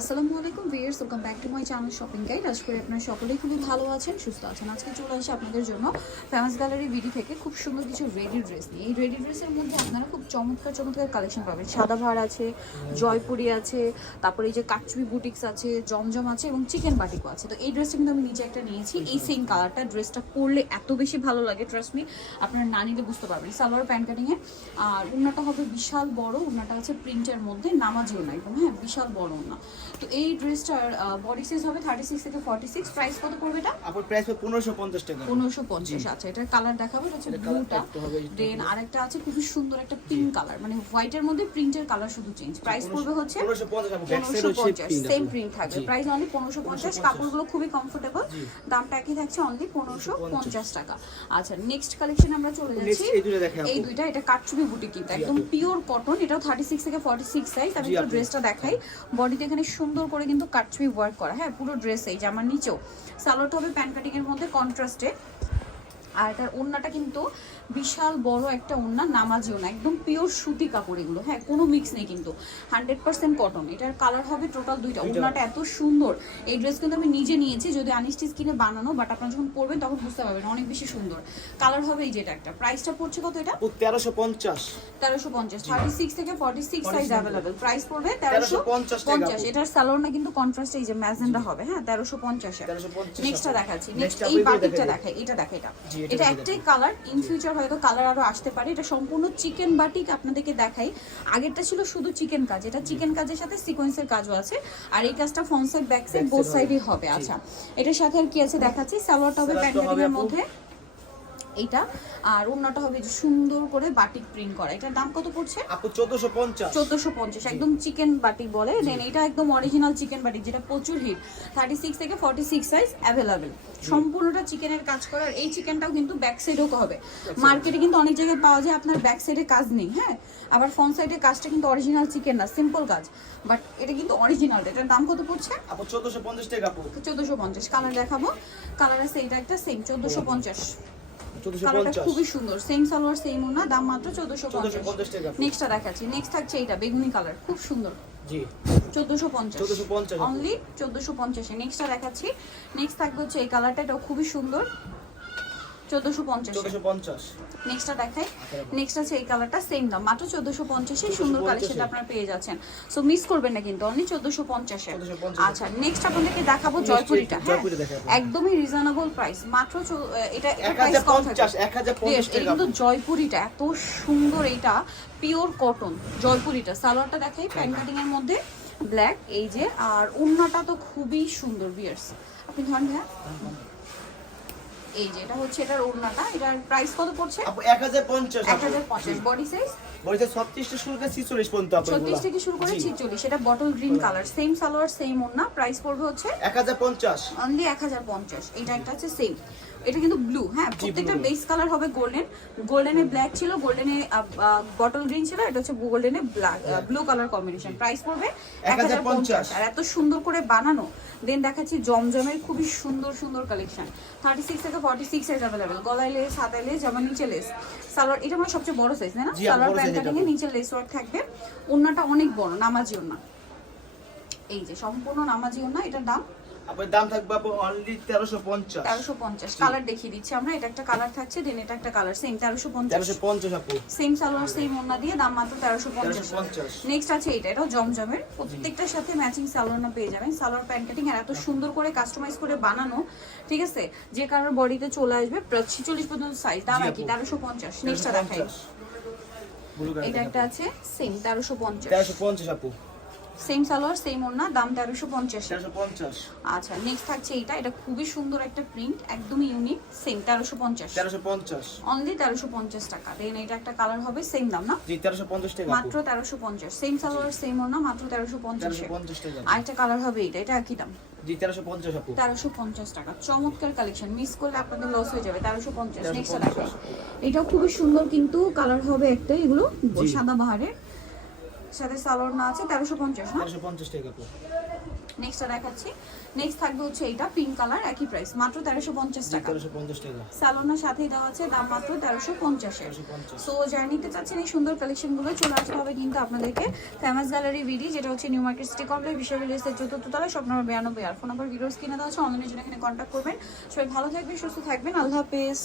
আসসালামু আলাইকুম viewers, welcome back to my channel shopping guide. আশা করি আপনারা সকলেই খুবই ভালো আছেন, সুস্থ আছেন। আজকে চলে আসি আপনাদের জন্য ফেমাস গ্যালারি বিডি থেকে খুব সুন্দর কিছু রেডি ড্রেস নিয়ে। এই রেডি ড্রেসের মধ্যে আপনারা খুব চমৎকার চমৎকার কালেকশন পাবেন। সাদাভার আছে, জয়পুরি আছে, তারপরে এই যে কাটচুবি বুটিক্স আছে, জমজম আছে এবং চিকেন বাটিকও আছে। তো এই ড্রেসটা কিন্তু আমি নিচে একটা নিয়েছি, এই সেম কালারটা। ড্রেসটা পরলে এত বেশি ভালো লাগে, ট্রাস্ট মি, আপনারা না নিলে বুঝতে পারবেন। সালোয়ার প্যান্ট কাটিংয়ে, আর ওড়নাটা হবে বিশাল বড়। ওড়নাটা আছে প্রিন্টের মধ্যে, নামাজিও না একদম, হ্যাঁ বিশাল বড় ওড়না। তো এই ড্রেসটার বডি সাইজ হবে 36 থেকে 46। প্রাইস কত পড়বে এটা? আপনার প্রাইস হবে 1550 টাকা। 1550। আচ্ছা, এটার কালার দেখাবো। এটা হচ্ছে ব্লুটা, দেন আরেকটা আছে খুব সুন্দর একটা পিঙ্ক কালার, মানে হোয়াইটের মধ্যে প্রিন্টের কালার শুধু চেঞ্জ। প্রাইস পড়বে হচ্ছে 1550, সেম প্রিন্ট থাকবে। Price only 1550। কাপড়গুলো খুবই কমফোর্টেবল, দামটা একই থাকছে, অনলি 1550 টাকা। আচ্ছা, নেক্সট কালেকশন আমরা চলে যাচ্ছি। এই দুইটা, এটা কাটচুবি বুটিক, কিন্তু একদম পিওর কটন। এটাও 36 থেকে 46 সাইজ। আমি একটু ড্রেসটা দেখাই। বডিতে এখানে সুন্দর করে কিন্তু কাটচুবি ওয়ার্ক করা, হ্যাঁ পুরো ড্রেস। এই জামার নিচেও সালোয়ারটা হবে প্যান্ট কাটিং এর মধ্যে কন্ট্রাস্টে। আর এটার ওড়নাটা কিন্তু বিশাল বড় একটা ওড়না, নামাজিও না, একদম পিওর সুতি কাপড় এগুলো, হ্যাঁ কোনো মিক্স নেই কিন্তু, 100% কটন। এটার কালার হবে টোটাল দুইটা। ওড়নাটা এত সুন্দর। এই ড্রেস কিন্তু আমি নিজে নিয়েছি, যদি আনস্টিচ কিনে বানানো, বাট আপনারা যখন পরবেন তখন বুঝতে পারবেন অনেক বেশি সুন্দর কালার হবে। এই যেটা একটা, প্রাইসটা পড়ছে কত? এটা 1350। 1350, 36 থেকে 46 সাইজ अवेलेबल। প্রাইস পড়বে 1350। এটার সালোয়ার না কিন্তু কন্ট্রাস্ট, এই যে ম্যাজেন্ডা হবে, হ্যাঁ 1350 এর। নেক্সটটা দেখাচ্ছি। নেক্সট এই বাটিকটা দেখাই, এটা দেখে, এটা একটাই কালার। ইন ফিউচার হয়তো কালার আরো আসতে পারে। এটা সম্পূর্ণ চিকেন বাটিক আপনাদেরকে দেখাই। আগেরটা ছিল শুধু চিকেন কাজ, এটা চিকেন কাজের সাথে সিকোয়েন্সের কাজও আছে। আর এই কাজটা front side back side both সাইডই হবে। আচ্ছা, এটার সাথে আর কি আছে দেখাচ্ছি। সালোয়ারটা হবে প্যান্ট কাটিং এর মধ্যে এইটা, আর ওড়নাটা হবে যে সুন্দর করে বাটিক প্রিন্ট করা। এটার দাম কত পড়ছে আপু? 1450। 1450, একদম চিকেন বাটিক বলে। দেন এটা একদম অরিজিনাল চিকেন বাটিক, যেটা প্রচুর হিট। 36 থেকে 46 সাইজ अवेलेबल। সম্পূর্ণটা চিকেনের কাজ করা। আর এই চিকেনটাও কিন্তু ব্যাক সাইডও হবে। মার্কেটে কিন্তু অনেক জায়গায় পাওয়া যায় আপনার ব্যাক সাইডে কাজ নেই, হ্যাঁ, আবার ফ্রন্ট সাইডে কাজটা কিন্তু অরিজিনাল চিকেন না, সিম্পল কাজ, বাট এটা কিন্তু অরিজিনাল। এটার দাম কত পড়ছে? আপু 1450 টাকা। আপু 1450। কালার দেখাবো, কালার আছে এটা একটা সেম 1450। কালারটা খুবই সুন্দর, সেম সালোয়ার সেম ওড়না, দাম মাত্র 1450 টাকা। নেক্সটটা দেখাচ্ছি। নেক্সট থাকছে এটা বেগুনি কালার, খুব সুন্দর, জি 1450 অনলি 1450 এ। নেক্সটটা দেখাচ্ছি। নেক্সট থাকবে হচ্ছে এই কালারটা, এটাও খুবই সুন্দর, 1450। নেক্সটটা দেখাই। নেক্সট আছে এই কালারটা, সেম দাম, মাত্র 1450 এ। সুন্দর কালেকশনটা আপনারা পেয়ে যাচ্ছেন, সো মিস করবেন না কিন্তু, অনলি 1450 এ। আচ্ছা, নেক্সট আপনাদেরকে দেখাবো জয়পুরিটা, হ্যাঁ একদমই রিজনেবল প্রাইস, মাত্র এটা প্রাইস কম থাকে 1050 টাকা। কিন্তু জয়পুরিটা এত সুন্দর, এটা পিওর কটন জয়পুরিটা। সালোয়ারটা দেখাই প্যান্ট কাটিং এর মধ্যে ব্ল্যাক, এই যে, আর ওড়নাটা তো খুবই সুন্দর ভিউয়ার্স। আপনি ধরেন ভাইয়া, এই যে এটা হচ্ছে এটার ওড়নাটা। এটার প্রাইস কত পড়ছে? আপু 1050। 1050। বডি সাইজ 36 থেকে শুরু করে 46 পর্যন্ত। 36 থেকে শুরু করে 46। এটা bottle green colour, same salwar same ওড়না। প্রাইস পড়বে হচ্ছে 1050, অনলি 1050। এটা একটা আছে সেম, এটা কিন্তু ব্লু, হ্যাঁ প্রত্যেকটা বেস কালার হবে গোল্ডেন। গোল্ডেনে ব্ল্যাক ছিল, গোল্ডেনে বটল গ্রিন ছিল, এটা হচ্ছে গোল্ডেনে black blue colour combination. Price পড়বে 1050। আর এত সুন্দর করে বানানো। দেন দেখাচ্ছি জমজমের খুবই সুন্দর সুন্দর কালেকশন, 36 থেকে 46 সাইজ अवेलेबल। গলায় লেস, হাতায় লেস, জামা নিচে লেস। সালোয়ার এটা মানে সবচেয়ে বড় সাইজ, না সালোয়ার প্যান্ট কাটিং এর নিচে লেস ওয়ার্ক থাকবে। ওড়নাটা অনেক বড়, নামাজি ওড়না, এই যে সম্পূর্ণ নামাজি ওড়না। এটার দাম আপনার দাম থাকবে আপু অনলি 1350। 1350। কালার দেখিয়ে দিচ্ছি আমরা। এটা একটা কালার থাকছে, দেন এটা একটা কালার, সেম 1350 আপু। সেম সালোয়ার সেম ওড়না দিয়ে, দাম মাত্র 1350। নেক্সট আছে এটা, এটাও জমজমের, প্রত্যেকটার সাথে ম্যাচিং সালোয়ার না পেয়ে যাবেন। সালোয়ার প্যান্ট কাটিং আর এত সুন্দর করে কাস্টমাইজ করে বানানো, ঠিক আছে, যে কারোর বডিতে চলে আসবে 46 পর্যন্ত সাইজ, দাম একই 1350। নেক্সটটা দেখাই, এটা একটা আছে সেম 1350 আপু। সেম সালোয়ার সেম ওড়না, দাম 1350। 1350। আচ্ছা, নেক্সট থাকছে এটা, এটা খুবই সুন্দর একটা প্রিন্ট, একদমই ইউনিক, সেম 1350 অনলি 1350 টাকা। দেন এটা একটা কালার হবে, সেম দাম না, জি 1350 টাকা মাত্র 1350। সেম সালোয়ার সেম ওড়না, মাত্র 1350 টাকা। আর একটা কালার হবে এটা, এটা কি দাম? জি 1350 আপু। 1350 টাকা। চমৎকার কালেকশন, মিস করলে আপনাদের লস হয়ে যাবে। 1350। নেক্সট দেখো, এটাও খুবই সুন্দর, কিন্তু কালার হবে একটা, এগুলো সাদা বাহারের সাথে সালোয়ার না আছে, 1350 না, 1350 টাকা আপু। নেক্সটটা দেখাচ্ছি। নেক্সট থাকবে হচ্ছে এটা পিঙ্ক কালার, একই প্রাইস মাত্র 1350 টাকা। 1350 টাকা। স্যালোনার সাথেই দেওয়া আছে, দাম মাত্র 1350 এর। 1350। সো যারা নিতে চাচ্ছেন এই সুন্দর কালেকশনগুলো চলে আসতে হবে কিন্তু আপনাদেরকে ফেমাস গ্যালারি ভিডি, যেটা হচ্ছে নিউ মার্কেট সিটি কমপ্লেক্স বিশ্ববিদ্যালয়ের 4th তলায়, শপ নম্বর 92 আর ফোন নাম্বার ভিডিওস কিনে দেওয়া আছে, অনলাইনের জন্য এখানে কন্ট্যাক্ট করবেন। সবাই ভালো থাকবেন, সুস্থ থাকবেন, আল্লাহ হাফেজ।